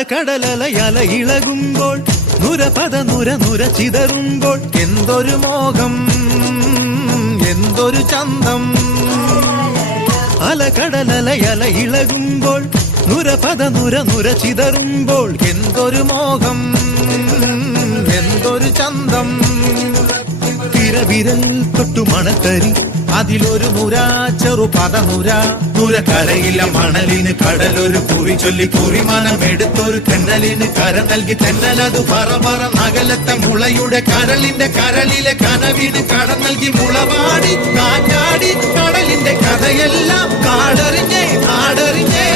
അലകടലയല ഇളകുമ്പോൾ നുരപദ നുര ചിതറുമ്പോൾ എന്തൊരു മോഹം എന്തൊരു ചന്തം. അലകടലയല ഇളകുമ്പോൾ നുരപദ നുര ചിതറുമ്പോൾ എന്തൊരു മോഹം എന്തൊരു ചന്തം. തിരവിരൽ തൊട്ടു മണത്തരി അതിലൊരു നുര ചെറുപദ നുര കരയില്ല മണലിന് കടലൊരു കുറി ചൊല്ലി കുറിമാനം എടുത്തൊരു തെന്നലിന് കര നൽകി തെന്നലതു പറ നഗലത്തെ മുളയുടെ കരളിലെ കനവിന് കട നൽകി മുളവാടി കാറ്റാടി കടലിന്റെ കഥയെല്ലാം കാടറിഞ്ഞേ നാടറിഞ്ഞേ.